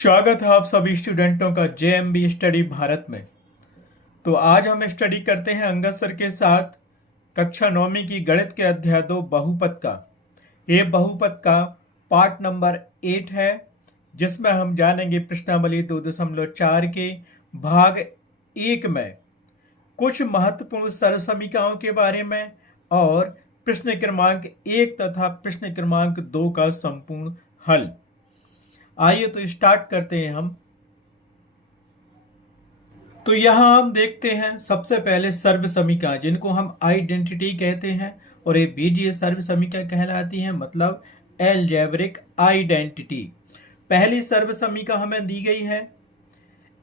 स्वागत है आप सभी स्टूडेंटों का जेएमबी स्टडी भारत में। तो आज हम स्टडी करते हैं अंगद सर के साथ कक्षा 9वीं की गणित के अध्याय 2 बहुपद का। ये बहुपद का पार्ट नंबर 8 है, जिसमें हम जानेंगे प्रश्नावली 2.4 के भाग 1 में कुछ महत्वपूर्ण सर्वसमीकरणों के बारे में और प्रश्न क्रमांक 1 तथा प्रश्न क्रमांक 2 का संपूर्ण हल। आइए तो स्टार्ट करते हैं हम। तो यहां हम देखते हैं सबसे पहले सर्व समीकरण, जिनको हम आइडेंटिटी कहते हैं, और ये बीजीय सर्व समीकरण कहलाती हैं, मतलब एलजेब्रिक आइडेंटिटी। पहली सर्व समीकरण हमें दी गई है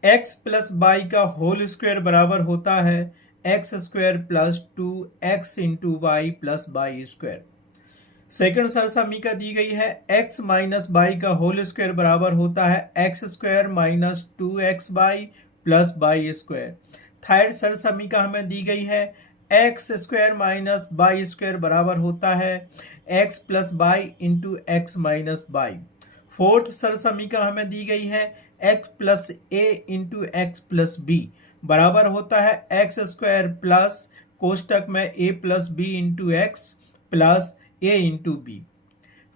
x प्लस वाई का होल स्क्वायर बराबर होता है x square plus 2x into y plus y square. Second सर्व समीकरण दी गई है x माइनस वाई का होल स्क्वायर बराबर होता है x square minus 2x y plus y square. Third सर्व समीकरण हमें दी गई है x square minus y square बराबर होता है x plus y into x minus y. Fourth सर्व समीकरण हमें दी गई है x plus a into x plus b बराबर होता है एक्स स्क्वायर प्लस कोष्टक में a plus b into x plus a into b.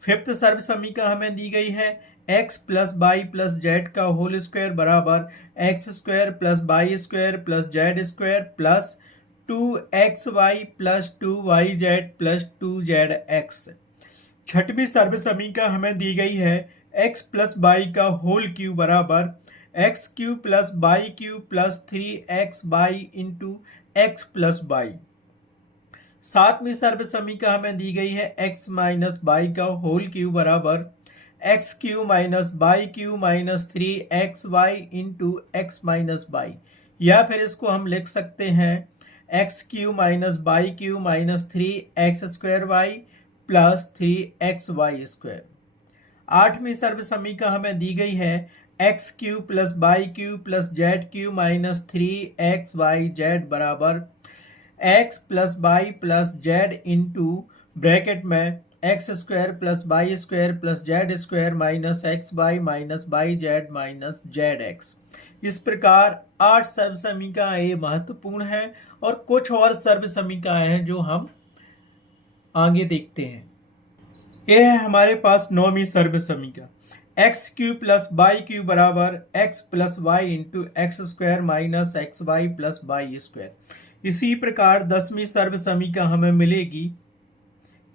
Fifth सर्व समीकरण हमें दी गई है x plus y plus z का होल स्क्वायर बराबर x square plus y square plus z square plus 2xy plus 2yz plus 2zx। छठवीं सर्व समीकरण हमें दी गई है x प्लस वाई का होल क्यूब बराबर x cube plus y cube plus 3xy into x plus y. सातवीं सर्व समीकरण हमें दी गई है x माइनस वाई का होल क्यूब बराबर x cube minus y cube minus 3xy into x minus y, या फिर इसको हम लिख सकते हैं x cube minus y cube minus 3x square y plus 3xy square. आठवीं सर्व समीकरण हमें दी गई है x cube plus y cube plus Z Q minus 3xyz बराबर x plus y plus z into bracket में x square plus y square plus z square minus x y minus y z minus z x. इस प्रकार 8 सर्व समीकरण ये महत्वपूर्ण है, और कुछ और सर्व समीकरण हैं जो हम आगे देखते हैं। ये है हमारे पास 9वीं सर्व समीकरण x cube plus y cube बराबर x plus y into x square minus x y plus y square. इसी प्रकार 10वीं सर्व समीकरण हमें मिलेगी,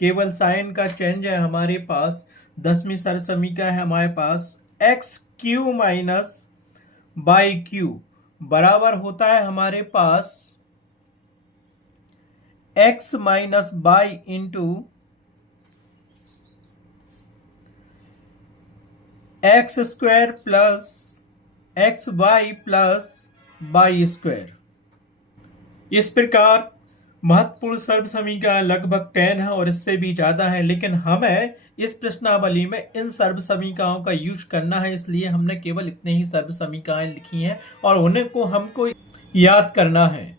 केवल साइन का चेंज है हमारे पास। 10वीं सर्व समीकरण है हमारे पास x cube minus y cube बराबर होता है हमारे पास x minus y into x square plus x y plus y square. इस प्रकार महत्वपूर्ण सर्व समीकरण लगभग 10 है और इससे भी ज्यादा है, लेकिन हमें इस प्रश्नावली में इन सर्व समीकरणों का यूज करना है, इसलिए हमने केवल इतने ही सर्व समीकरण लिखी हैं और उन्हें को हमको याद करना है,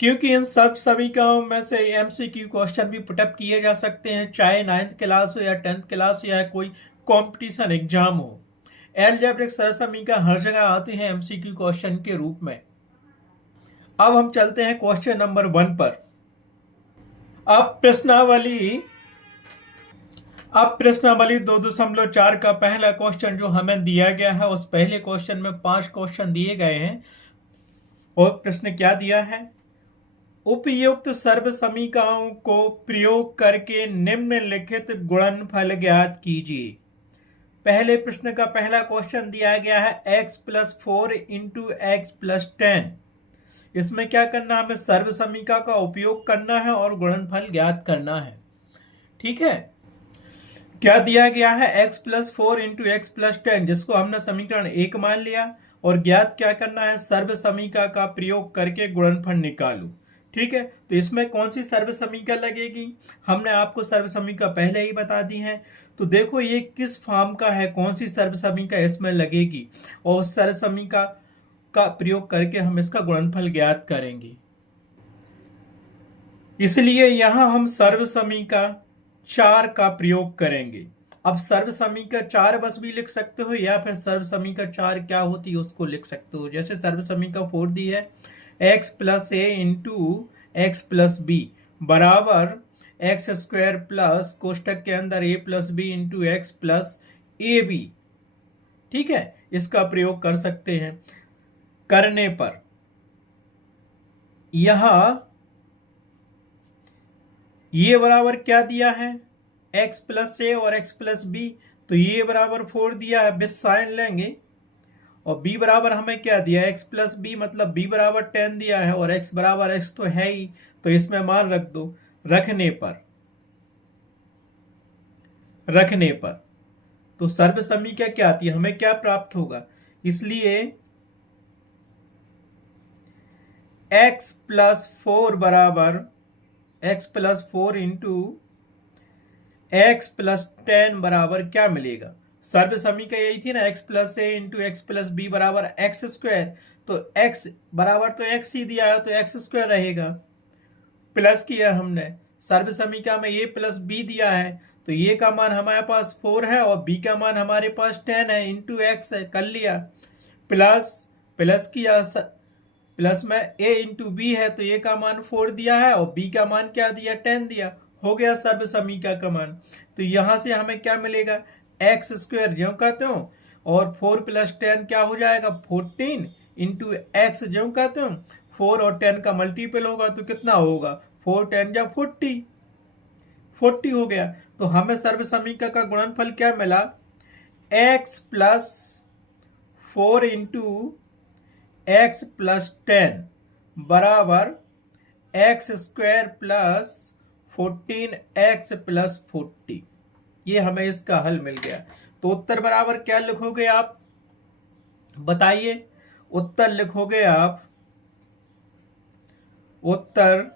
क्योंकि इन सर्व समीकरणों में से एमसीक्यू क्वेश्चन भी पुटअप किए जा सकते हैं, चाहे 9th क्लास हो या 10th क्लास या कोई कंपटीशन एग्जाम हो। एलजेब्रिक सर्व समीकरण हर जगह आते हैं एमसीक्यू क्वेश्चन के रूप में। अब हम चलते हैं क्वेश्चन नंबर 1 पर। अब प्रश्नावली 2.4 का पहला क्वेश्चन जो हमें दिया गया है, उस पहले क्वेश्चन में 5 क्वेश्चन दिए गए हैं, और प्रश्न क्या दिया है, उपयुक्त सर्व समीकरणों को प्रयोग करके निम्नलिखित गुणनफल ज्ञात कीजिए। पहले प्रश्न का पहला क्वेश्चन दिया गया है x plus 4 into x plus 10। इसमें क्या करना है, हमें सर्व समीकरण का उपयोग करना है और गुणनफल ज्ञात करना है। ठीक है, क्या दिया गया है x plus 4 into x plus 10, जिसको हमने समीकरण 1 मान लिया, और ज्ञात क्या करना है, सर्व समीकरण का प्रयोग करके गुणनफल निकालो। ठीक है, तो इसमें कौन सी सर्व समीकरण लगेगी, हमने आपको सर्व समीकरण पहले ही बता दी है। तो देखो ये किस फॉर्म का है, कौन सी सर्व समीकरण इसमें लगेगी, और सर्व समीकरण का प्रयोग करके हम इसका गुणनफल ज्ञात करेंगे। इसलिए यहां हम सर्व समीकरण 4 का प्रयोग करेंगे। अब सर्व समीकरण 4 बस भी लिख सकते हो या फिर सर्व समीकरण 4 क्या होती है उसको लिख सकते हो। जैसे सर्व समीकरण 4 दी है x plus a into x plus b बराबर एक्स स्क्वायर प्लस कोष्टक के अंदर a plus b into x plus a b. ठीक है, इसका प्रयोग कर सकते हैं। करने पर यहां ये बराबर क्या दिया है, x प्लस ए और x प्लस बी, तो ये बराबर 4 दिया है, बेस साइन लेंगे। और b बराबर हमें क्या दिया, x प्लस बी मतलब b बराबर 10 दिया है और x बराबर x तो है ही, तो इसमें मान रख दो। रखने पर तो सर्व समीकरण क्या आती है, हमें क्या प्राप्त होगा, इसलिए x प्लस 4 बराबर x plus 4 into x plus 10 बराबर क्या मिलेगा, सर्व समीकरण यही थी ना, x plus a into x plus b बराबर एक्स स्क्वायर, तो x बराबर तो x ही दिया है तो एक्स स्क्वायर रहेगा। प्लस किया हमने, सर्व समीकरण में a प्लस बी दिया है तो a का मान हमारे पास 4 है और b का मान हमारे पास 10 है, इंटू एक्स है, कर लिया। प्लस किया, प्लस में a इंटू बी है तो a का मान 4 दिया है और b का मान क्या दिया, 10 दिया, हो गया सर्व समीकरण का मान। तो यहां से हमें क्या मिलेगा, एक्स स्क्वायर ज्यों कहते हो और 4 प्लस 10 क्या हो जाएगा 14 इंटू एक्स ज्यों कहते हो, 4 और 10 का मल्टीपल होगा तो कितना होगा, 4 10 जा 40 हो गया। तो हमें सर्व समीकरण का गुणनफल क्या मिला, x plus 4 into x plus 10 बराबर x square plus 14x plus 40। ये हमें इसका हल मिल गया। तो उत्तर बराबर क्या लिखोगे आप, बताइए। उत्तर लिखोगे आप, उत्तर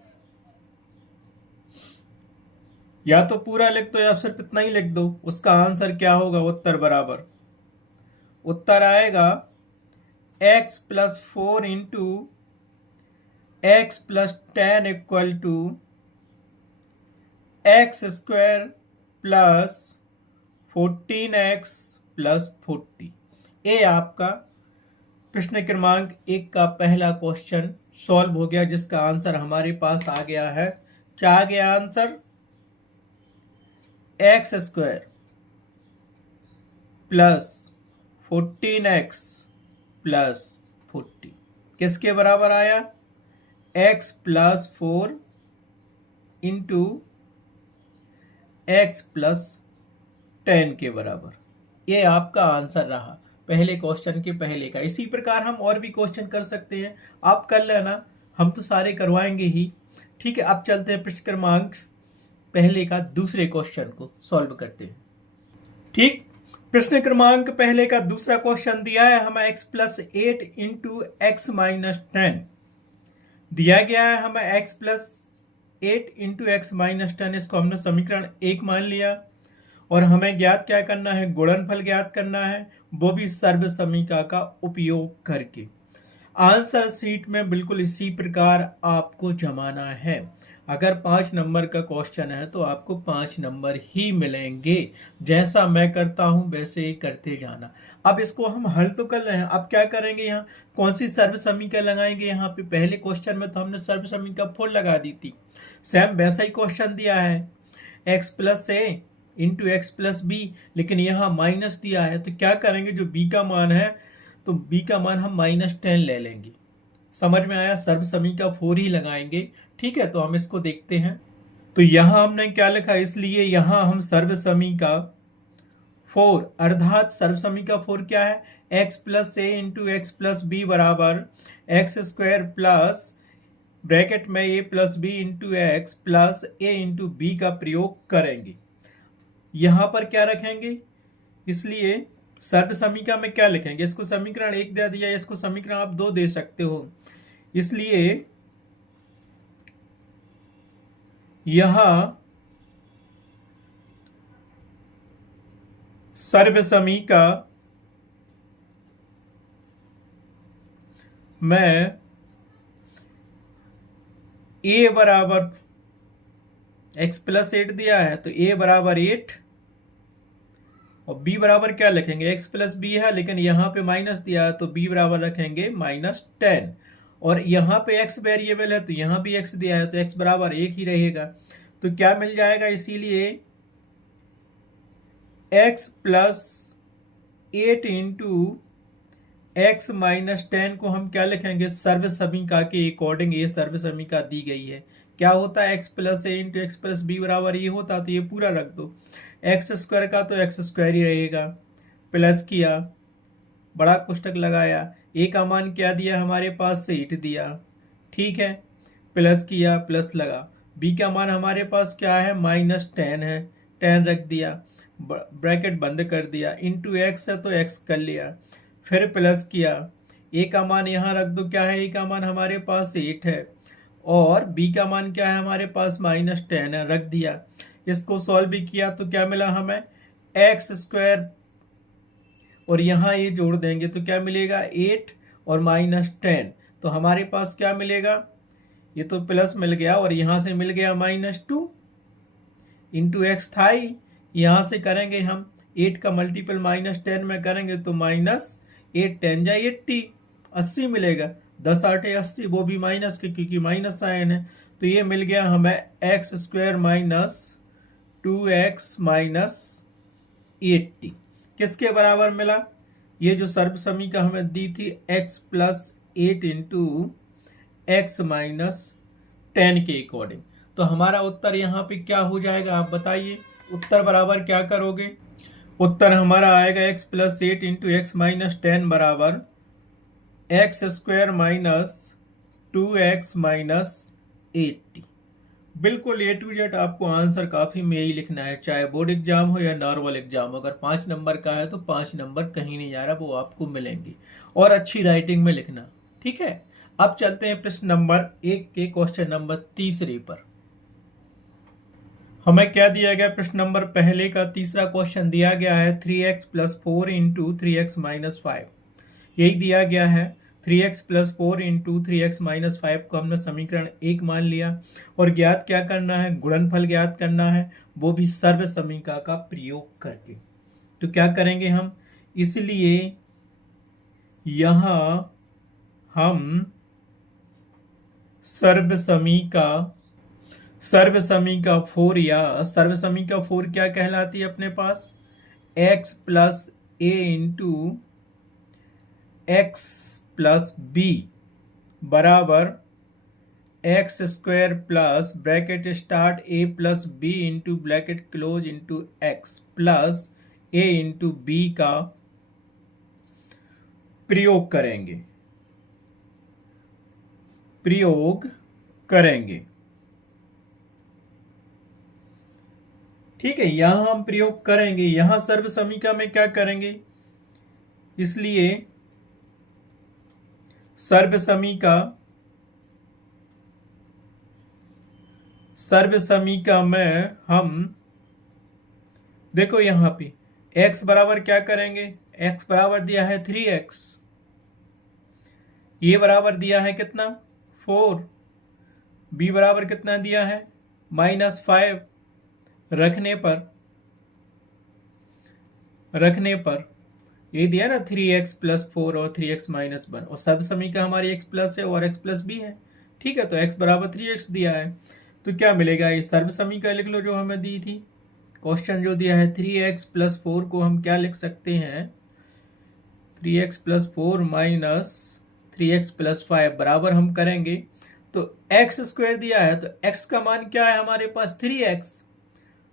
या तो पूरा लिख दो या सिर्फ इतना ही लिख दो, उसका आंसर क्या होगा, उत्तर बराबर उत्तर आएगा x plus 4 into x plus 10 equal to x square plus 14x plus 40। ये आपका प्रश्न क्रमांक 1 का पहला क्वेश्चन सॉल्व हो गया, जिसका आंसर हमारे पास आ गया है। क्या आ गया answer, x square plus 14x plus 40 किसके बराबर आया, x plus 4 into x plus 10 के बराबर। ये आपका आंसर रहा पहले क्वेश्चन के पहले का। इसी प्रकार हम और भी क्वेश्चन कर सकते हैं, आप कर लेना, हम तो सारे करवाएंगे ही। ठीक है, अब चलते हैं प्रश्न क्रमांक पहले का दूसरे क्वेश्चन को सॉल्व करते हैं। ठीक, प्रश्न क्रमांक पहले का दूसरा क्वेश्चन दिया है हमें x plus 8 into x minus 10 दिया गया है, हमें x plus 8 into x minus 10, इसको हमने समीकरण 1 मान लिया और हमें ज्ञात क्या करना है, गुणनफल ज्ञात करना है, वो भी सर्व समीकरण का उपयोग करके। आंसर शीट में बिल्कुल इसी प्रकार आपको जमाना है। अगर 5 नंबर का क्वेश्चन है तो आपको 5 नंबर ही मिलेंगे। जैसा मैं करता हूं वैसे ही करते जाना। अब इसको हम हल तो कर रहे हैं, अब क्या करेंगे, यहाँ कौन सी सर्व समीकरण लगाएंगे, यहाँ पे पहले क्वेश्चन में तो हमने सर्व समीकरण 4 लगा दी थी, सेम वैसा ही क्वेश्चन दिया है x plus a into x plus B, लेकिन यहाँ माइनस दिया है, तो क्या करेंगे, जो b का मान है तो b का मान हम -10 ले लेंगे। समझ में आया, सर्व समीकरण 4 ही लगाएंगे। ठीक है, तो हम इसको देखते हैं। तो यहां हमने क्या लिखा, इसलिए यहां हम सर्व समीकरण 4 अर्थात सर्व समीकरण 4 क्या है, x plus a into x plus b बराबर एक्स स्क्वायर प्लस ब्रैकेट में a plus b into x plus a into b का प्रयोग करेंगे। यहां पर क्या रखेंगे, इसलिए सर्व समीकरण में क्या लिखेंगे, इसको समीकरण 1 दे दिया, इसको समीकरण आप 2 दे सकते हो, इसलिए यहां सर्व समीकरण में a बराबर x प्लस 8 दिया है तो a बराबर 8 और b बराबर क्या लिखेंगे, x प्लस बी है, लेकिन यहाँ पे माइनस दिया है तो b बराबर रखेंगे -10। और यहाँ पे x वेरिएबल है तो यहाँ भी x दिया है तो x बराबर 1 ही रहेगा। तो क्या मिल जाएगा, इसीलिए x plus 8 into x minus 10 को हम क्या लिखेंगे, सर्व समीका के अकॉर्डिंग ये सर्व समीका दी गई है। क्या होता है, x plus a into x plus b बराबर ये होता, तो ये पूरा रख दो। एक्स स्क्वायर का तो एक्स स्क्वायर ही रहेगा, प्लस किया, बड़ा कोष्टक लगाया, ए का मान क्या दिया हमारे पास, 8 दिया, ठीक है, प्लस किया, प्लस लगा, बी का मान हमारे पास क्या है, -10 है, 10 रख दिया, ब्रैकेट बंद कर दिया, इंटू एक्स है तो एक्स कर लिया, फिर प्लस किया, ए का मान यहाँ रख दो, क्या है, ए का मान हमारे पास 8 है, और बी का मान क्या है हमारे पास, -10 है, रख दिया। इसको सॉल्व भी किया तो क्या मिला हमें, एक्स स्क्वायर, और यहाँ ये जोड़ देंगे तो क्या मिलेगा, 8 और -10, तो हमारे पास क्या मिलेगा, ये तो प्लस मिल गया और यहाँ से मिल गया -2 इंटू एक्स था ही, यहाँ से करेंगे हम 8 का मल्टीपल -10 में करेंगे तो -8 10 जा 80, 80 मिलेगा, 10 8 80, वो भी माइनस के क्योंकि माइनस साइन है। तो ये मिल गया हमें एक्स स्क्वायर -2x -80 किसके बराबर मिला, ये जो सर्व समीका हमें दी थी x प्लस 8 इंटू एक्स -10 के अकॉर्डिंग। तो हमारा उत्तर यहाँ पे क्या हो जाएगा, आप बताइए, उत्तर बराबर क्या करोगे, उत्तर हमारा आएगा x प्लस 8 इंटू एक्स -10 बराबर एक्स स्क्वायर -2x -80। बिल्कुल A to Z आपको आंसर काफी में ही लिखना है, चाहे बोर्ड एग्जाम हो या नॉर्मल एग्जाम हो। अगर 5 नंबर का है तो 5 नंबर कहीं नहीं जा रहा, वो आपको मिलेंगे, और अच्छी राइटिंग में लिखना, ठीक है। अब चलते हैं प्रश्न नंबर 1 के क्वेश्चन नंबर 3 पर। हमें क्या दिया गया, प्रश्न नंबर पहले का तीसरा क्वेश्चन दिया गया है 3x plus 4 into 3x minus 5, यही दिया गया है। 3x plus 4 into 3x minus 5 को हमने समीकरण 1 मान लिया, और ज्ञात क्या करना है, गुणनफल ज्ञात करना है, वो भी सर्व समीका का प्रयोग करके। तो क्या करेंगे हम, इसलिए यहां हम सर्व समीका 4 या सर्व समीका 4 क्या कहलाती है अपने पास, x plus a into x plus b बराबर x square plus bracket start a plus b into bracket close into x plus a into b का प्रयोग करेंगे। ठीक है, यहां हम प्रयोग करेंगे, यहां सर्व समीका में क्या करेंगे, इसलिए सर्व समीका में हम देखो यहां पे x बराबर क्या करेंगे, x बराबर दिया है 3x, ये बराबर दिया है कितना 4, b बराबर कितना दिया है -5, रखने पर ये दिया ना 3x प्लस 4 और 3x माइनस 1, और सर्व समीका हमारी x प्लस है और x प्लस b है, ठीक है। तो x बराबर 3x दिया है, तो क्या मिलेगा, ये सर्व समीका लिख लो जो हमें दी थी, क्वेश्चन जो दिया है 3x प्लस 4 को हम क्या लिख सकते हैं, 3x plus 4 minus 3x plus 5 बराबर हम करेंगे तो x स्क्वायर दिया है, तो x का मान क्या है हमारे पास 3x,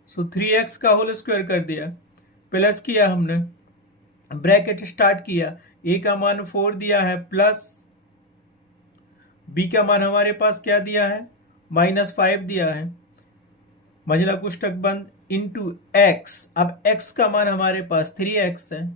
सो 3x का होल स्क्वायर कर दिया, प्लस किया हमने, ब्रैकेट स्टार्ट किया, a का मान 4 दिया है, प्लस b का मान हमारे पास क्या दिया है -5 दिया है, मझला कोष्टक बंद, इंटू x, अब x का मान हमारे पास 3x है,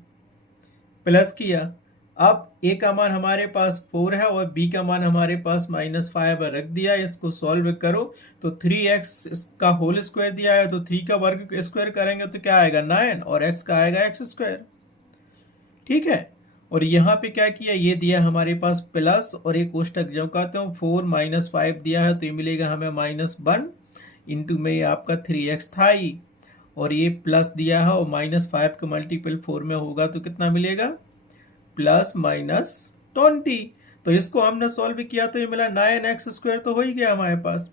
प्लस किया, अब a का मान हमारे पास 4 है और b का मान हमारे पास -5 है, रख दिया। इसको सॉल्व करो तो 3x का होल स्क्वायर दिया है, तो 3 का वर्ग स्क्वायर करेंगे तो क्या आएगा 9, और x का आएगा x स्क्वायर, ठीक है। और यहाँ पे क्या किया, ये दिया हमारे पास प्लस, और एक कोष्टक जो कहते हो 4 -5 दिया है, तो ये मिलेगा हमें -1 इंटू में आपका 3x था ही, और ये प्लस दिया है और -5 का मल्टीपल 4 में होगा तो कितना मिलेगा, +-20। तो इसको हमने सॉल्व किया तो ये मिला 9x² तो हो ही गया हमारे पास,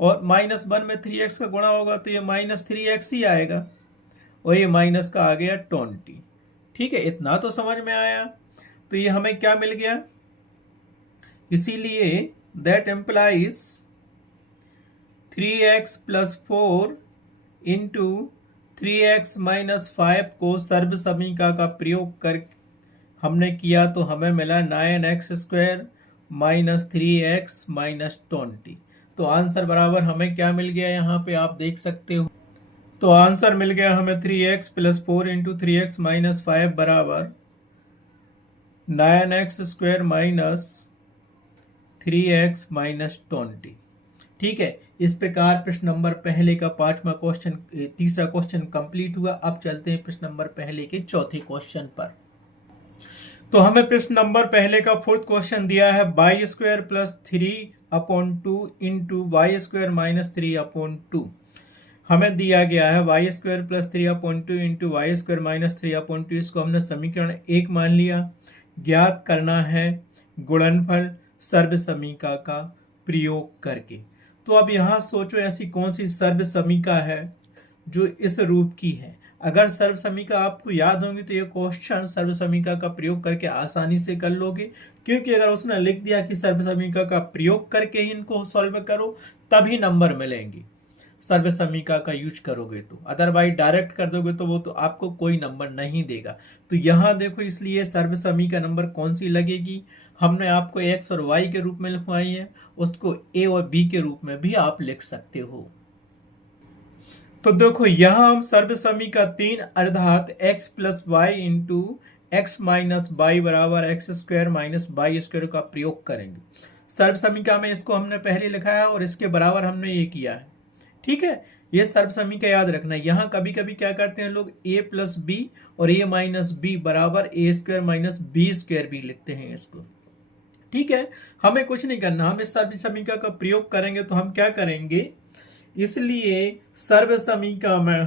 और -1 में 3x का गुणा होगा तो ये -3x ही आएगा, और ये माइनस का आ गया 20। ठीक है, इतना तो समझ में आया। तो ये हमें क्या मिल गया, इसीलिए that employees 3x + 4 into 3x - 5 को सर्व समीका का प्रयोग कर हमने किया तो हमें मिला 9x² - 3x - 20। तो आंसर बराबर हमें क्या मिल गया, यहाँ पे आप देख सकते हो। तो आंसर मिल गया हमें 3x + 4 इंटू 3x - 5 बराबर 9x² - 3x - 20। ठीक है, इस प्रकार प्रश्न नंबर पहले का तीसरा क्वेश्चन कंप्लीट हुआ। अब चलते हैं प्रश्न नंबर पहले के चौथे क्वेश्चन पर। तो हमें प्रश्न नंबर पहले का फोर्थ क्वेश्चन दिया है y² + 3/2 इंटू y² - 3/2। हमें दिया गया है y² + 3/2 इंटू y² - 3/2। इसको हमने समीकरण 1 मान लिया। ज्ञात करना है गुणनफल सर्व समीका का प्रयोग करके। तो अब यहाँ सोचो ऐसी कौन सी सर्व समीका है जो इस रूप की है। अगर सर्व समीका आपको याद होंगी तो ये क्वेश्चन सर्व समीका का प्रयोग करके आसानी से कर लोगे, क्योंकि अगर उसने लिख दिया कि सर्व समीका का प्रयोग करके ही इनको सॉल्व करो तभी नंबर मिलेंगे, सर्व समीका का यूज करोगे तो, अदरवाइज डायरेक्ट कर दोगे तो वो तो आपको कोई नंबर नहीं देगा। तो यहाँ देखो, इसलिए सर्व समीका नंबर कौन सी लगेगी, हमने आपको x और y के रूप में लिखवाई है, उसको a और b के रूप में भी आप लिख सकते हो। तो देखो यहाँ हम सर्व समीका 3 अर्थात x + y into x - y बराबर x² - y² का प्रयोग करेंगे। सर्व समीका में इसको हमने पहले लिखा है और इसके बराबर हमने ये किया है। ठीक है, ये सर्व समीका याद रखना है। यहाँ कभी कभी क्या करते हैं लोग, a + b और a - b बराबर a² - b² भी लिखते हैं इसको। ठीक है, हमें कुछ नहीं करना, हम इस सर्व समीका का प्रयोग करेंगे। तो हम क्या करेंगे, इसलिए सर्व समीका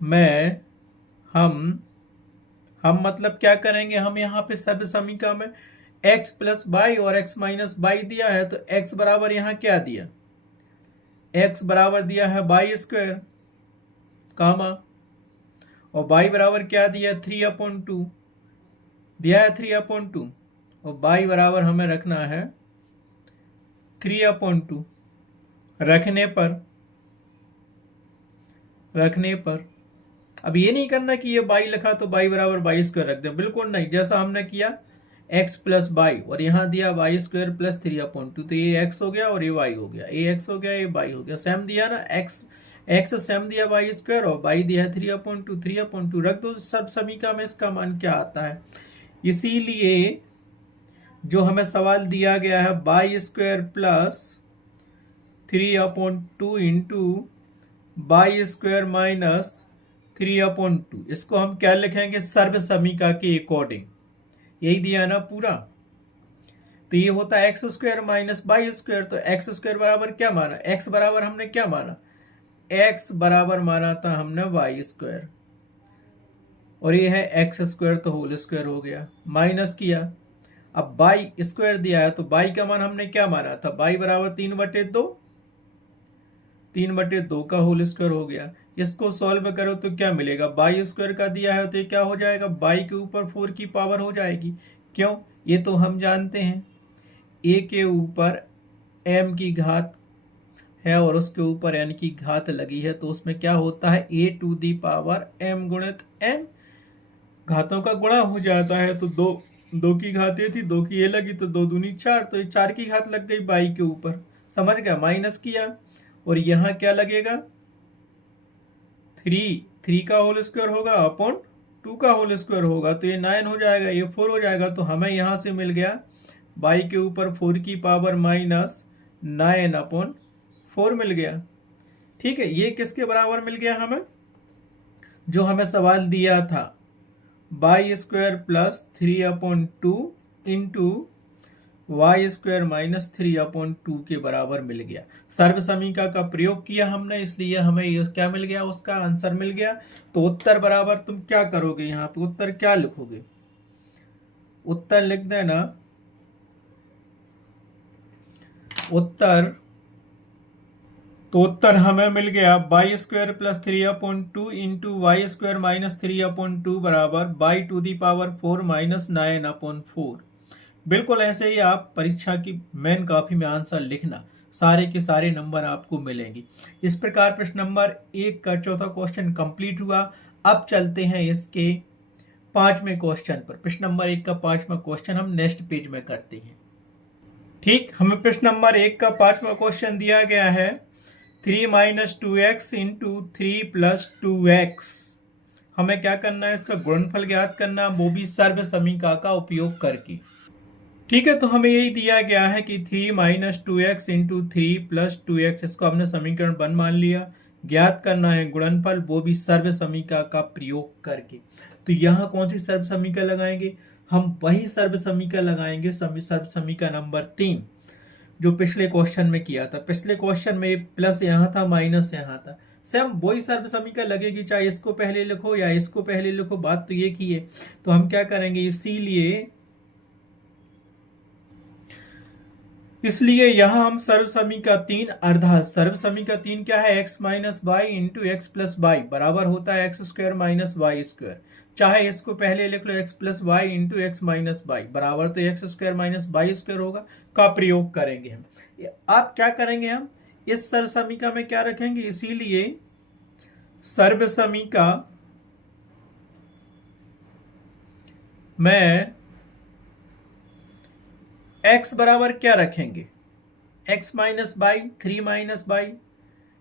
में हम हम मतलब क्या करेंगे, हम यहाँ पे सर्व समीका में x + y और x - y दिया है तो x बराबर यहाँ क्या दिया, x बराबर दिया है y² कामा, और y बराबर क्या दिया, 3/2 दिया है 3/2, और y बराबर हमें रखना है 3/2। रखने पर अब ये नहीं करना कि ये y लिखा तो y बराबर y² रख दें, बिल्कुल नहीं। जैसा हमने किया x + y और यहाँ दिया y² + 3/2, तो ये x हो गया और ये y हो गया, ये x हो गया ये y हो गया। सेम दिया ना, x सेम दिया y² और y दिया 3/2 रख दो सब समीका में। इसका मान क्या आता है, इसीलिए जो हमें सवाल दिया गया है y² + 3/2 इंटू y² - 3/2, इसको हम क्या लिखेंगे, सर्व समीका के अकॉर्डिंग, यही दिया ना पूरा। तो ये होता है x² - y²। तो x² बराबर क्या माना, x बराबर हमने क्या माना, x बराबर माना था हमने y², और ये है x² तो होल स्क्वायर हो गया, माइनस किया। अब y² दिया है तो y का मान हमने क्या माना था, y बराबर 3/2 का होल स्क्वायर हो गया। इसको सॉल्व करो तो क्या मिलेगा, y² का दिया है तो ये क्या हो जाएगा, y के ऊपर 4 की पावर हो जाएगी। क्यों, ये तो हम जानते हैं a के ऊपर m की घात है और उसके ऊपर n की घात लगी है, तो उसमें क्या होता है, a⁴ m गुणित n, घातों का गुणा हो जाता है। तो दो की घात ये थी, 2 की ये लगी तो 2 दूनी 4, तो ये 4 की घात लग गई y के ऊपर, समझ गया, माइनस किया। और यहाँ क्या लगेगा, 3 का होल स्क्वायर होगा अपॉन 2 का होल स्क्वायर होगा, तो ये 9 हो जाएगा, ये 4 हो जाएगा। तो हमें यहाँ से मिल गया y के ऊपर 4 की पावर -9/4 मिल गया। ठीक है, ये किसके बराबर मिल गया हमें, जो हमें सवाल दिया था y² + 3/2 into y square minus 3/2 के बराबर मिल गया। सर्व समीकरण का प्रयोग किया हमने, इसलिए हमें ये क्या मिल गया, उसका आंसर मिल गया। तो उत्तर बराबर तुम क्या करोगे, यहाँ पे उत्तर क्या लिखोगे, उत्तर लिख देना, उत्तर, तो उत्तर हमें मिल गया y square plus 3/2 into y square minus 3/2 बराबर y to the power 4 minus 9/4। बिल्कुल ऐसे ही आप परीक्षा की मेन कॉपी में आंसर लिखना, सारे के सारे नंबर आपको मिलेंगे। इस प्रकार प्रश्न नंबर 1 का चौथा क्वेश्चन कंप्लीट हुआ। अब चलते हैं इसके 5वें क्वेश्चन पर। प्रश्न नंबर 1 का 5वां क्वेश्चन हम नेक्स्ट पेज में करते हैं। ठीक, हमें प्रश्न नंबर 1 का 5वां क्वेश्चन दिया गया है 3 minus 2x into 3 plus 2x। हमें क्या करना है, इसका गुणनफल ज्ञात करना, वो भी सर्व समीकरण का उपयोग करके। ठीक है, तो हमें यही दिया गया है कि 3 minus 2x into 3 plus 2x, इसको हमने समीकरण 1 मान लिया। ज्ञात करना है गुणनफल, वो भी सर्व समीकरण का प्रयोग करके। तो यहाँ कौन सी सर्व समीकरण लगाएंगे, हम वही सर्व समीकरण लगाएंगे, सर्व समीकरण नंबर 3 जो पिछले क्वेश्चन में किया था। पिछले क्वेश्चन में प्लस यहाँ था, माइनस यहाँ था, सेम वही सर्व समीकरण लगेगी, चाहे इसको पहले लिखो या इसको पहले लिखो, बात तो ये की है। तो हम क्या करेंगे, इसलिए यहां हम सर्व समीकरण 3 अर्थात सर्व समीकरण 3 क्या है, x minus y into x plus y बराबर होता है x square minus y square. चाहे इसको पहले लिख लो, x plus y into x minus y बराबर तो x square minus y square होगा, का प्रयोग करेंगे हम। आप क्या करेंगे, हम इस सर्व समीकरण में क्या रखेंगे, इसीलिए सर्व समीकरण में x बराबर क्या रखेंगे, x minus by 3 minus by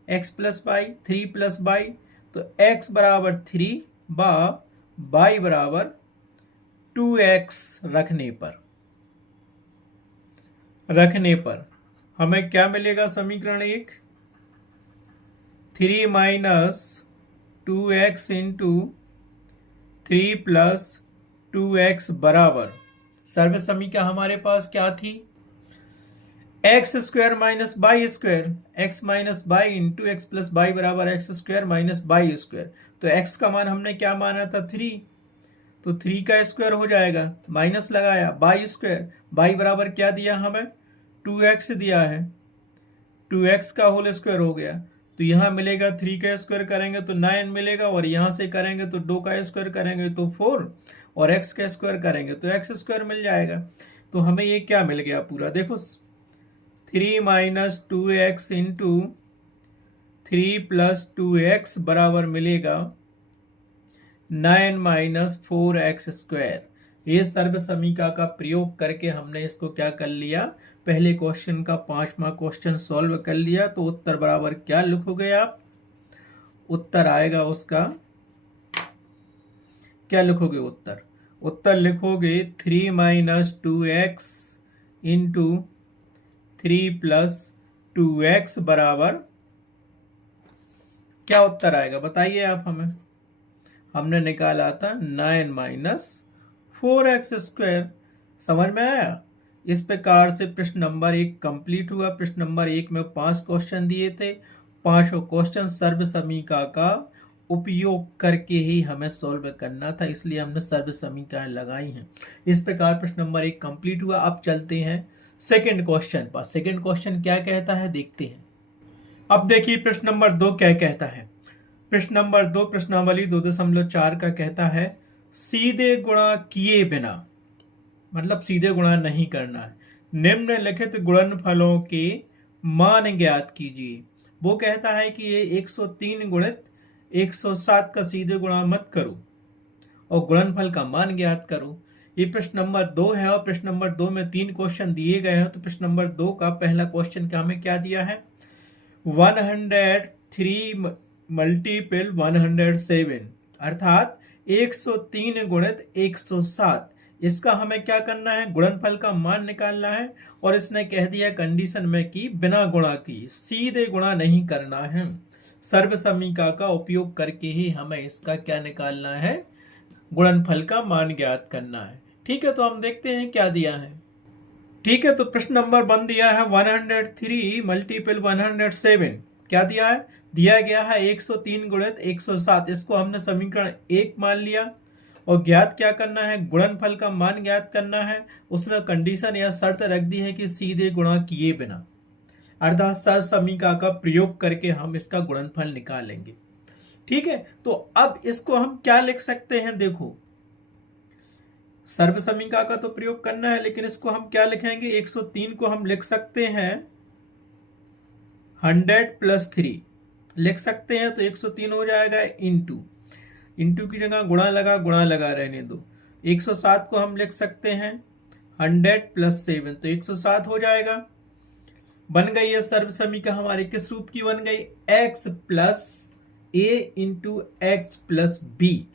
x plus by 3 plus by, तो x बराबर 3 बा बाई बराबर 2x रखने पर हमें क्या मिलेगा, समीकरण 1 3 minus 2x into 3 plus 2x बराबर सर्व समीकरण हमारे पास क्या थी, x square minus y square, x minus y into x plus y बराबर x square minus y square. तो एक्स का मान हमने क्या माना था, 3, तो 3 का स्क्वायर हो जाएगा, माइनस लगाया, बाई स्क्वायर, बाई बराबर क्या दिया हमें, 2x दिया है, 2x का होल स्क्वायर हो गया। तो यहाँ मिलेगा 3 का स्क्वायर करेंगे तो 9 मिलेगा, और यहाँ से करेंगे तो 2 का स्क्वायर करेंगे तो 4, और x का स्क्वायर करेंगे तो x स्क्वायर मिल जाएगा। तो हमें ये क्या मिल गया पूरा, देखो 3 minus 2x into 3 plus 2x बराबर मिलेगा 9 माइनस 4x स्क्वायर। ये सर्व समीकरण का प्रयोग करके हमने इसको क्या कर लिया, पहले क्वेश्चन का 5वां क्वेश्चन सॉल्व कर लिया। तो उत्तर बराबर क्या लिखोगे आप, उत्तर आएगा उसका क्या लिखोगे, उत्तर लिखोगे 3 minus 2x into 3 plus 2x बराबर क्या उत्तर आएगा बताइए आप हमें, हमने निकाला था 9 माइनस 4x स्क्वायर। समझ में आया। इस प्रकार से प्रश्न नंबर 1 कंप्लीट हुआ। प्रश्न नंबर 1 में 5 क्वेश्चन दिए थे, 5 क्वेश्चन सर्व समीकरण का उपयोग करके ही हमें सॉल्व करना था, इसलिए हमने सर्व समीकरण लगाई हैं। इस प्रकार प्रश्न नंबर 1 कंप्लीट हुआ। अब चलते हैं सेकंड क्वेश्चन पर। सेकंड क्वेश्चन क्या कहता है देखते हैं। अब देखिए प्रश्न नंबर 2 क्या कहता है। प्रश्न नंबर 2 प्रश्नावली 2.4 का कहता है सीधे गुणा किए बिना, मतलब सीधे गुणा नहीं करना है, निम्नलिखित गुणनफलों के मान ज्ञात कीजिए। वो कहता है कि ये 103 गुणित 107 का सीधे गुणा मत करो और गुणनफल का मान ज्ञात करो। ये प्रश्न नंबर 2 है और प्रश्न नंबर 2 में 3 क्वेश्चन दिए गए हैं। तो प्रश्न नंबर 2 का पहला क्वेश्चन का हमें क्या दिया है, 103 मल्टीपल 107 अर्थात 103 गुणित 107, इसका हमें क्या करना है, गुणनफल का मान निकालना है। और इसने कह दिया कंडीशन में कि बिना गुणा किए, सीधे गुणा नहीं करना है, सर्व समीकरण का उपयोग करके ही हमें इसका क्या निकालना है, गुणनफल का मान ज्ञात करना है। ठीक है, तो हम देखते हैं क्या दिया है। ठीक है, तो प्रश्न नंबर 1 दिया है 103 मल्टीपल 107, क्या दिया है? दिया गया है 103 गुणित 107। इसको हमने समीकरण 1 मान लिया और ज्ञात क्या करना है? गुणनफल का मान ज्ञात करना है। उसने कंडीशन या शर्त रख दी है कि सीधे गुणा किए बिना, अर्थात सर्व समीकरण का प्रयोग करके हम इसका गुणनफल निकालेंगे। ठीक है, तो अब इसको हम क्या लिख सकते हैं? देखो, सर्व समीकरण का तो प्रयोग करना है, लेकिन इसको हम क्या लिखेंगे? 103 को हम लिख सकते हैं 100 प्लस 3 लिख सकते हैं, तो 103 हो जाएगा इंटू की जगह गुणा लगा रहने दो। 107 को हम लिख सकते हैं 100 प्लस 7, तो 107 हो जाएगा। बन गई है सर्व समीकरण हमारी, किस रूप की बन गई? x plus a into x plus B.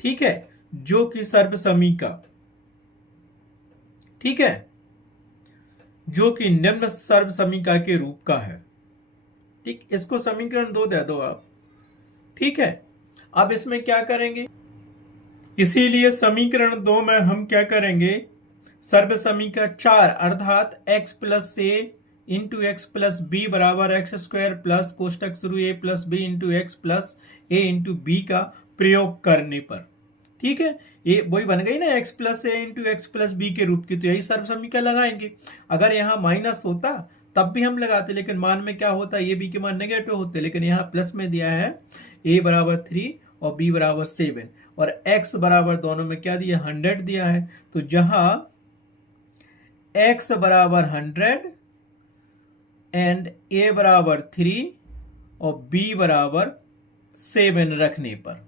ठीक है, जो कि सर्व समीकरण, ठीक है, जो कि निम्न सर्व समीकरण के रूप का है। ठीक, इसको समीकरण 2 दे दो आप। ठीक है, अब इसमें क्या करेंगे? इसीलिए समीकरण 2 में हम क्या करेंगे? सर्व समीकरण 4 अर्थात x plus a into x plus b बराबर एक्स स्क्वायर प्लस कोष्टक शुरू a plus b into x plus a into b का प्रयोग करने पर। ठीक है, ये वही बन गई ना x plus a into x plus B के रूप की, तो यही सर्व समीकरण लगाएंगे। अगर यहाँ माइनस होता तब भी हम लगाते, लेकिन मान में क्या होता? ये बी के मान नेगेटिव होते, लेकिन यहाँ प्लस में दिया है a बराबर 3 और b बराबर 7 और x बराबर दोनों में क्या दिया? 100 दिया है। तो जहां x बराबर 100 एंड a बराबर 3 और b बराबर 7 रखने पर,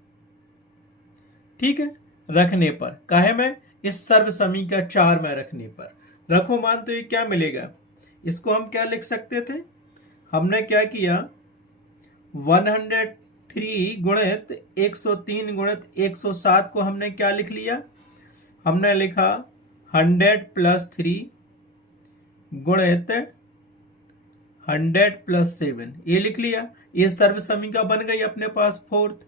ठीक है, रखने पर काहे में? इस सर्व समीकरण 4 में रखने पर रखो मान, तो ये क्या मिलेगा? इसको हम क्या लिख सकते थे? हमने क्या किया? 103 गुणित 103 गुणित 107 को हमने क्या लिख लिया? हमने लिखा 100 प्लस 3 गुणित 100 प्लस 7, ये लिख लिया। ये सर्व समीकरण बन गई अपने पास फोर्थ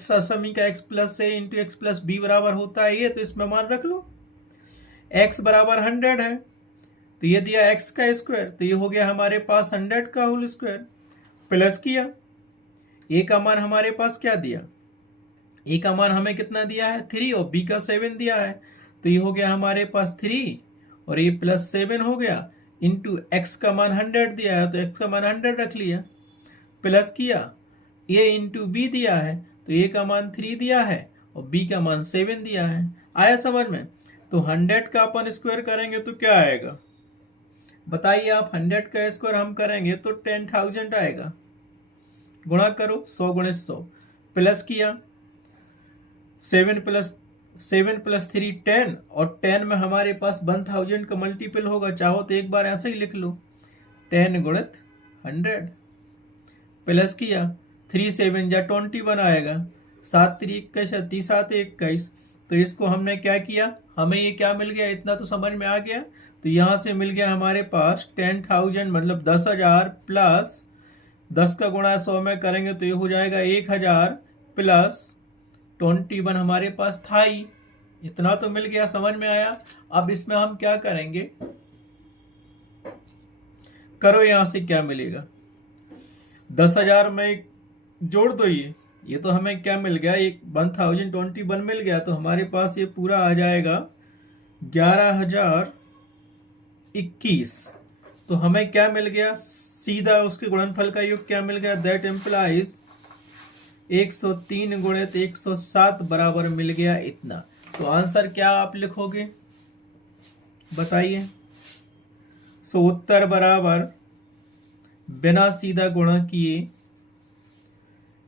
सर्व समीकरण x plus a into x plus b बराबर होता है ये, तो इसमें मान रख लो। x बराबर 100 है, तो ये दिया x का स्क्वायर, तो ये हो गया हमारे पास 100 का होल स्क्वायर। प्लस किया, a का मान हमारे पास क्या दिया? a का मान हमें कितना दिया है? 3 और b का 7 दिया है, तो ये हो गया हमारे पास 3 और ये प्लस 7 हो गया इंटू एक्स का मान 100 दिया है, तो x का मान 100 रख लिया। प्लस किया, a इंटू बी दिया है, तो a का मान 3 दिया है और b का मान 7 दिया है। आया समझ में? तो 100 का अपन स्क्वायर करेंगे तो क्या आएगा? बताइए आप। 100 का स्क्वायर हम करेंगे तो 10,000 आएगा। गुणा करो 100 गुणित 100। प्लस किया, 7 प्लस 3 10 और 10 में हमारे पास 1000 का मल्टीपल होगा, चाहो तो एक बार ऐसे ही लिख लो 10 गुणित 100। प्लस किया, 3 7 जा 21 आएगा, 7 3 21 30 7 21। तो इसको हमने क्या किया? हमें ये क्या मिल गया? इतना तो समझ में आ गया। तो यहाँ से मिल गया हमारे पास 10,000 मतलब 10,000 प्लस 10 का गुणा 100 में करेंगे तो ये हो जाएगा 1,000 प्लस 21 हमारे पास था ही। इतना तो मिल गया, समझ में आया। अब इसमें हम क्या करेंगे? करो यहाँ से क्या मिलेगा? 10,000 में जोड़ दो, ये तो हमें क्या मिल गया? एक 1021 मिल गया, तो हमारे पास ये पूरा आ जाएगा 11,021। तो हमें क्या मिल गया? सीधा उसके गुणनफल का योग क्या मिल गया? दैट इम्प्लाइज 103 गुणित 107 बराबर मिल गया इतना। तो आंसर क्या आप लिखोगे बताइए? सो उत्तर बराबर बिना सीधा गुणा किए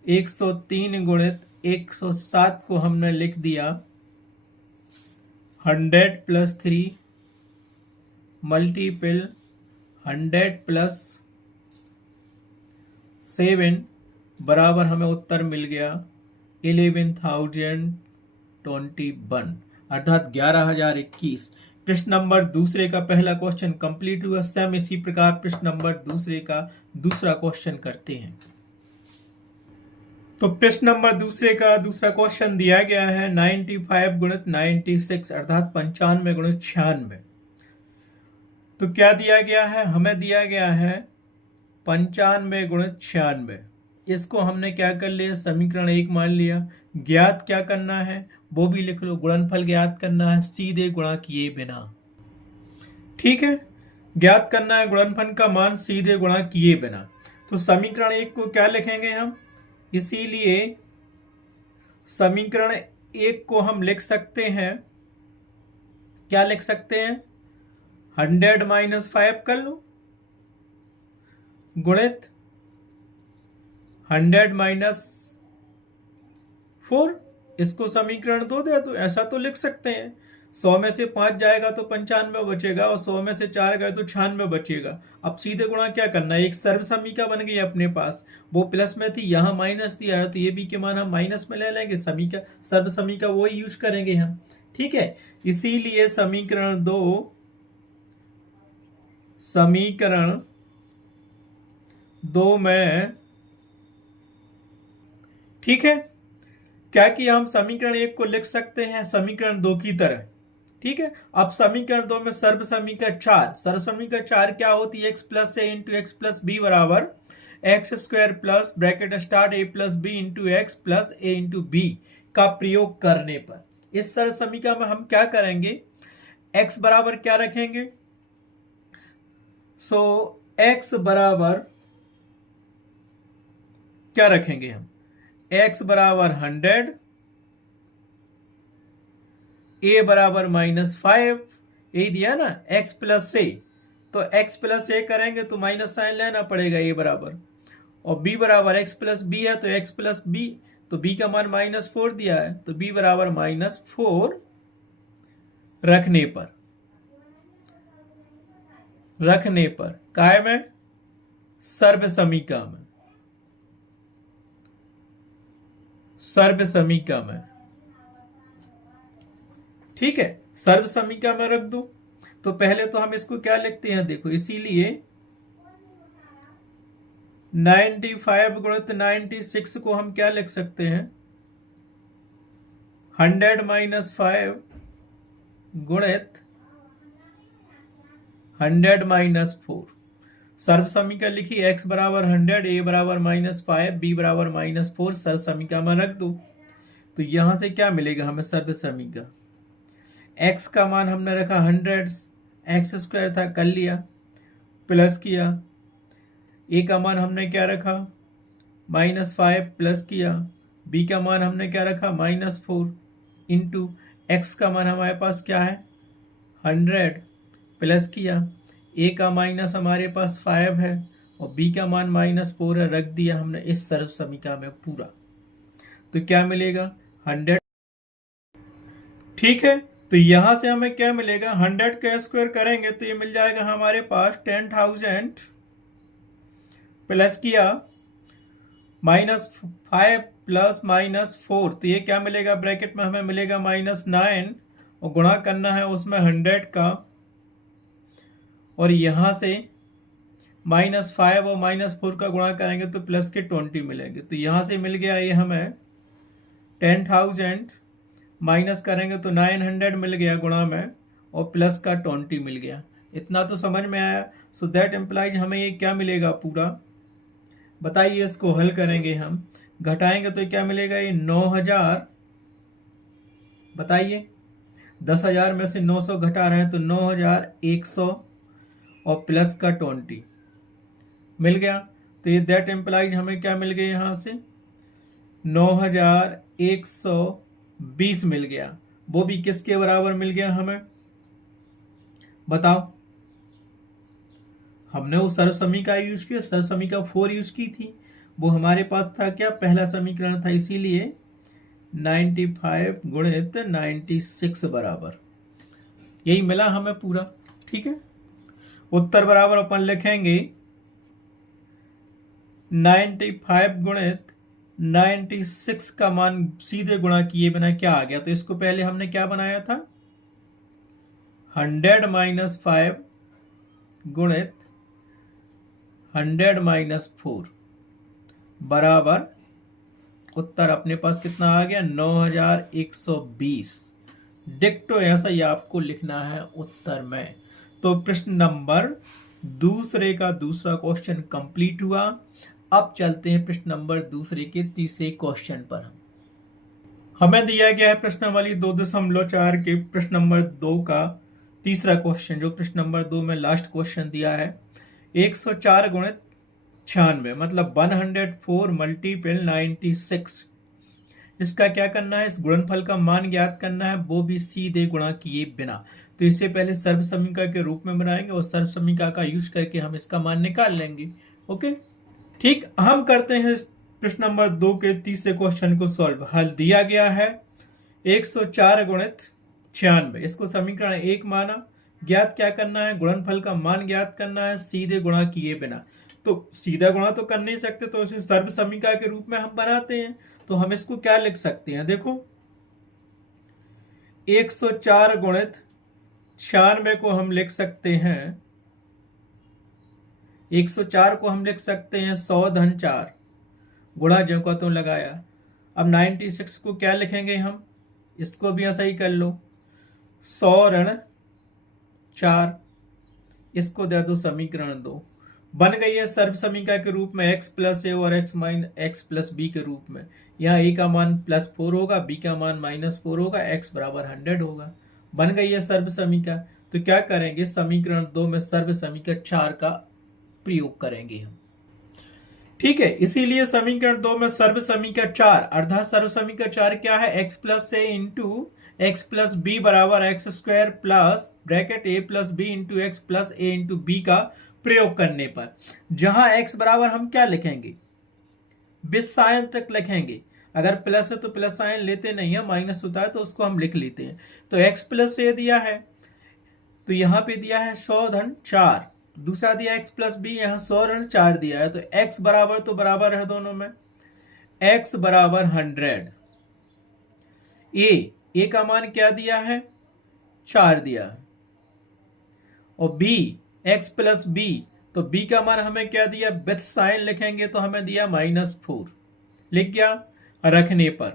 103 गुणित 107 को हमने लिख दिया 100 प्लस 3 मल्टीपल 100 प्लस 7 बराबर हमें उत्तर मिल गया 11,021 अर्थात 11,021। प्रश्न नंबर दूसरे का पहला क्वेश्चन कंप्लीट हुआ। सेम इसी प्रकार प्रश्न नंबर दूसरे का दूसरा क्वेश्चन करते हैं। तो प्रश्न नंबर दूसरे का दूसरा क्वेश्चन दिया गया है 95 गुणित 96 अर्थात 95 गुणित 96। तो क्या दिया गया है, हमें दिया गया है 95 गुणित 96। इसको हमने क्या कर लिया, समीकरण 1 मान लिया। ज्ञात क्या करना है वो भी लिख लो, गुणनफल ज्ञात करना है सीधे गुणा किए बिना। ठीक है, ज्ञात करना है गुणनफल का मान सीधे गुणा किए बिना। तो समीकरण 1 को क्या लिखेंगे हम, इसीलिए समीकरण 1 को हम लिख सकते हैं, क्या लिख सकते हैं, 100 माइनस 5 कर लो गुणित 100 माइनस 4, इसको समीकरण 2 दे दो, ऐसा तो लिख सकते हैं। 100 में से 5 जाएगा तो 95 बचेगा और 100 में से 4 गए तो 96 बचेगा। अब सीधे गुणा क्या करना है, एक सर्व समीका बन गई अपने पास, वो प्लस में थी, यहाँ माइनस दिया है तो ये बी के मान हम माइनस में ले लेंगे, समीका सर्व समीका वो यूज करेंगे हम। ठीक है, इसीलिए समीकरण 2 में, ठीक है, क्या कि हम समीकरण 1 को लिख सकते हैं समीकरण 2 की तरह। ठीक है, अब समीकरण 2 में सर्व समीका 4, सर्व समीका 4 क्या होती है, x plus a into x plus b बराबर x square plus bracket start a plus b into x plus a into b का प्रयोग करने पर इस सर्व समीका में हम क्या करेंगे, एक्स बराबर क्या रखेंगे, सो एक्स बराबर क्या रखेंगे हम, एक्स बराबर 100, ए बराबर -5, यही दिया ना, एक्स प्लस ए, तो एक्स प्लस ए करेंगे तो माइनस साइन लेना पड़ेगा ए बराबर, और बी बराबर एक्स प्लस बी है तो एक्स प्लस बी, तो बी का मान -4 दिया है तो बी बराबर -4 रखने पर काय में, सर्व समीका में, सर्व समीका में। ठीक है, सर्व समीका में रख दो। तो पहले तो हम इसको क्या लिखते हैं, देखो, इसीलिए 95 गुणित 96 को हम क्या लिख सकते हैं, 100 माइनस 5 गुणित 100 माइनस 4। सर्व समीका लिखी, एक्स बराबर 100, ए बराबर -5, बी बराबर -4, सर्व समीका में रख दो। तो यहां से क्या मिलेगा हमें, सर्व समीका, एक्स का मान हमने रखा 100, एक्स स्क्वायर था कर लिया, प्लस किया, ए का मान हमने क्या रखा -5 प्लस किया, बी का मान हमने क्या रखा -4 इंटू एक्स का मान हमारे पास क्या है 100 प्लस किया, ए का माइनस हमारे पास 5 है और बी का मान -4 है, रख दिया हमने इस सर्व समीका में पूरा। तो क्या मिलेगा 100। ठीक है, तो यहां से हमें क्या मिलेगा, 100 का स्क्वायर करेंगे तो ये मिल जाएगा हमारे पास 10,000 प्लस किया -5 प्लस -4, तो ये क्या मिलेगा, ब्रैकेट में हमें मिलेगा -9 और गुणा करना है उसमें 100 का, और यहां से -5 और -4 का गुणा करेंगे तो प्लस के 20 मिलेंगे। तो यहां से मिल गया ये हमें 10,000, माइनस करेंगे तो 900 मिल गया गुणा में, और प्लस का 20 मिल गया। इतना तो समझ में आया। सो दैट एम्प्लाइज हमें ये क्या मिलेगा पूरा, बताइए, इसको हल करेंगे हम, घटाएंगे तो क्या मिलेगा, ये 9,000, बताइए 10,000 में से 900 घटा रहे हैं तो 9,100 और प्लस का 20 मिल गया। तो ये दैट एम्प्लाइज हमें क्या मिल गया, यहां से 9,120 मिल गया। वो भी किसके बराबर मिल गया हमें, बताओ। हमने वो सर्व समीका यूज किया, सर्व समीका 4 यूज की थी, वो हमारे पास था क्या, पहला समीकरण था, इसीलिए 95 गुणित 96 बराबर यही मिला हमें पूरा। ठीक है, उत्तर बराबर अपन लिखेंगे 95 गुणित 96 का मान सीधे गुणा किए बिना क्या आ गया, तो इसको पहले हमने क्या बनाया था, 100 माइनस 5 गुणित 100 माइनस 4 बराबर उत्तर अपने पास कितना आ गया, 9,120 डिक्टो ऐसा ही आपको लिखना है उत्तर में। तो प्रश्न नंबर दूसरे का दूसरा क्वेश्चन कंप्लीट हुआ। अब चलते हैं प्रश्न नंबर दूसरे के तीसरे क्वेश्चन पर। हमें दिया गया है प्रश्नावली 2.4 के प्रश्न नंबर 2 का तीसरा क्वेश्चन, जो प्रश्न नंबर 2 में लास्ट क्वेश्चन दिया है। 104 गुणित 96 मतलब 104 मल्टीपल 96। इसका क्या करना है, इस गुणनफल का मान ज्ञात करना है, वो भी सीधे गुणा किए बिना। तो इसे पहले सर्व समीकरण के रूप में बनाएंगे और सर्व समीकरण का यूज करके हम इसका मान निकाल लेंगे। ओके ठीक, हम करते हैं प्रश्न नंबर 2 के तीसरे क्वेश्चन को सॉल्व। हल दिया गया है 104 गुणित 96, इसको समीकरण 1 माना। ज्ञात क्या करना है, गुणनफल का मान ज्ञात करना है, सीधे गुणा किए बिना। तो सीधा गुणा तो कर नहीं सकते, तो इसे सर्व समीकरण के रूप में हम बनाते हैं। तो हम इसको क्या लिख सकते हैं, देखो 104 गुणित 96 को हम लिख सकते हैं, 104 को हम लिख सकते हैं 100 धन 4, गुणा जो का तो लगाया। अब 96 को क्या लिखेंगे हम, इसको भी ऐसा ही कर लो, 100 ऋण 4, इसको दे दो समीकरण 2। बन गई है सर्व समीकरण के रूप में x प्लस ए और x प्लस बी के रूप में। यहाँ a का मान +4 होगा, b का मान -4 होगा, x बराबर 100 होगा। बन गई है सर्व समीकरण। तो क्या करेंगे, समीकरण 2 में सर्व समीकरण 4 का प्रयोग करेंगे हम। ठीक है, इसीलिए समीकरण 2 में सर्व समीकरण 4 अर्थात सर्व समीकरण 4 क्या है, x plus a into x plus b बराबर x square plus bracket a plus b into x plus a into b का प्रयोग करने पर, जहां x बराबर हम क्या लिखेंगे, विद साइन तक लिखेंगे। अगर प्लस है तो प्लस साइन लेते नहीं है, माइनस होता है तो उसको हम लिख लेते हैं। तो x प्लस ए दिया है, तो यहाँ पे दिया है 100 धन 4, दूसरा दिया x प्लस बी, यहाँ 100 ऋण 4 दिया है। तो x बराबर तो बराबर है दोनों में, x बराबर 100। ए का मान क्या दिया है, 4 दिया है। और b x प्लस बी, तो b का मान हमें क्या दिया, विथ साइन लिखेंगे तो हमें दिया -4। लिख गया, रखने पर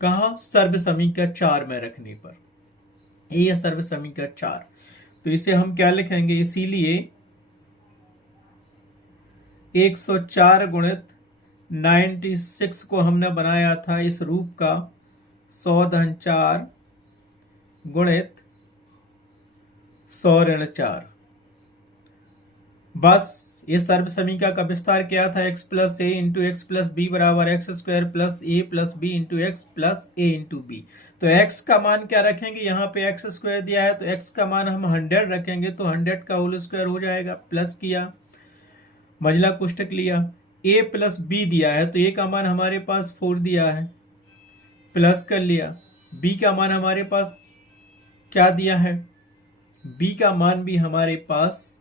कहा, सर्व समीकरण 4 में रखने पर, ये सर्व समीकरण 4। तो इसे हम क्या लिखेंगे, इसीलिए 104 गुणित 96 को हमने बनाया था इस रूप का, 100 धन 4 गुणित 100 ऋण 4। बस ये सर्व समीकरण का विस्तार क्या था, x plus a into x plus b बराबर x square plus a plus b into x plus a into b. तो x का मान क्या रखेंगे, यहाँ पे एक्स स्क्वायर दिया है तो x का मान हम 100 रखेंगे, तो 100 का होल स्क्वायर हो जाएगा। प्लस किया, मझला कोष्टक लिया, a प्लस बी दिया है तो a का मान हमारे पास 4 दिया है, प्लस कर लिया। b का मान हमारे पास क्या दिया है, b का मान भी हमारे पास,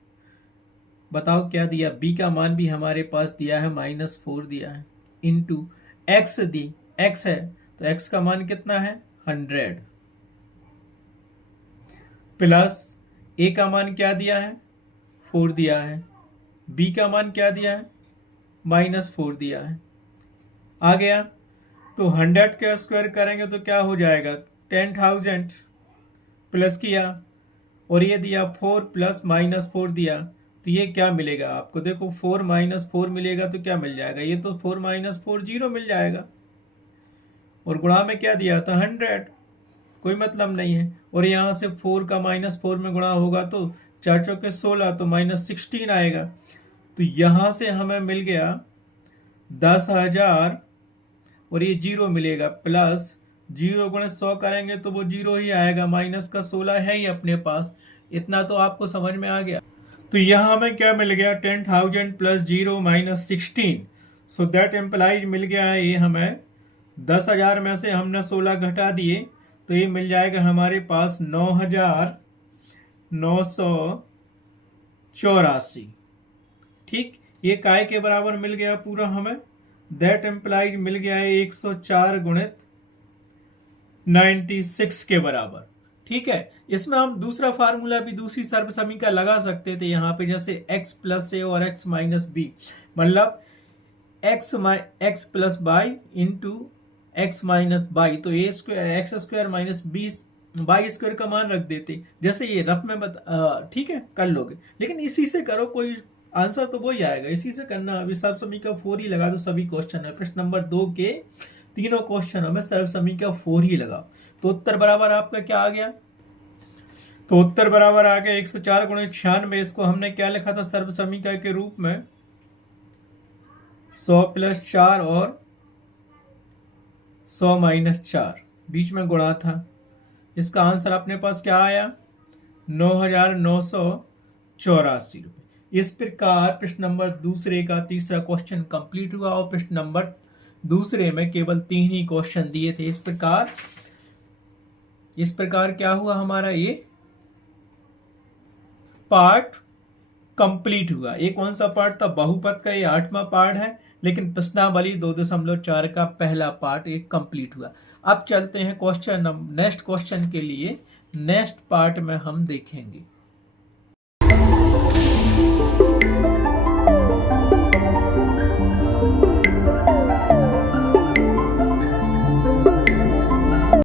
बताओ क्या दिया, b का मान भी हमारे पास दिया है -4 दिया है, इंटू x दी, x है तो x का मान कितना है 100, प्लस a का मान क्या दिया है 4 दिया है, b का मान क्या दिया है -4 दिया है। आ गया, तो 100 का स्क्वायर करेंगे तो क्या हो जाएगा 10,000, प्लस किया और ये दिया 4 प्लस -4 दिया, तो ये क्या मिलेगा आपको, देखो 4 -4 मिलेगा तो क्या मिल जाएगा, ये तो 4 -4 0 मिल जाएगा। और गुणा में क्या दिया था 100, कोई मतलब नहीं है। और यहाँ से 4 का -4 में गुणा होगा तो 4 चौके 16, तो -16 आएगा। तो यहाँ से हमें मिल गया 10,000 और ये 0 मिलेगा, प्लस 0 गुणित 100 करेंगे तो वो 0 ही आएगा, माइनस का 16 है ही अपने पास। इतना तो आपको समझ में आ गया। तो यहाँ हमें क्या मिल गया 10,000 प्लस 0 -16, सो दैट एम्प्लाइज मिल गया है ये हमें 10,000 में से हमने 16 घटा दिए तो ये मिल जाएगा हमारे पास 9,984। ठीक, ये काय के बराबर मिल गया पूरा हमें, दैट एम्प्लाइज मिल गया है 104 गुणित 96 के बराबर। ठीक है, इसमें हम दूसरा फार्मूला भी, दूसरी सर्व समीकरण लगा सकते थे यहाँ पे, जैसे x प्लस ए और x माइनस बी, मतलब x plus y into x minus y, तो a square x square minus बीस वाई स्क्वायर का मान रख देते, जैसे ये रफ में ठीक है कर लोगे, लेकिन इसी से करो, कोई आंसर तो वही आएगा, इसी से करना। अभी सर्व समीकरण 4 ही लगा दो सभी क्वेश्चन है। प्रश्न नंबर 2 के तीनों क्वेश्चनों में सर्व समीकरण 4 ही लगाओ, तो उत्तर बराबर आपका क्या आ गया? तो उत्तर बराबर आ गया 104 गुणे 96। इसको हमने क्या लिखा था सर्व समीकरण के रूप में? 100 प्लस 4 और 100 माइनस 4, बीच में गुणा था। इसका आंसर अपने पास क्या आया? 9,984 रुपये। इस प्रकार प्रश्न नंबर दूसरे का तीसरा क्वेश्चन कंप्लीट हुआ और प्रश्न नंबर दूसरे में केवल 3 ही क्वेश्चन दिए थे। इस प्रकार क्या हुआ हमारा ये पार्ट कंप्लीट हुआ। ये कौन सा पार्ट था? बहुपद का ये 8वां पार्ट है, लेकिन प्रश्नावली 2.4 का पहला पार्ट एक कंप्लीट हुआ। अब चलते हैं नेक्स्ट क्वेश्चन के लिए। नेक्स्ट पार्ट में हम देखेंगे।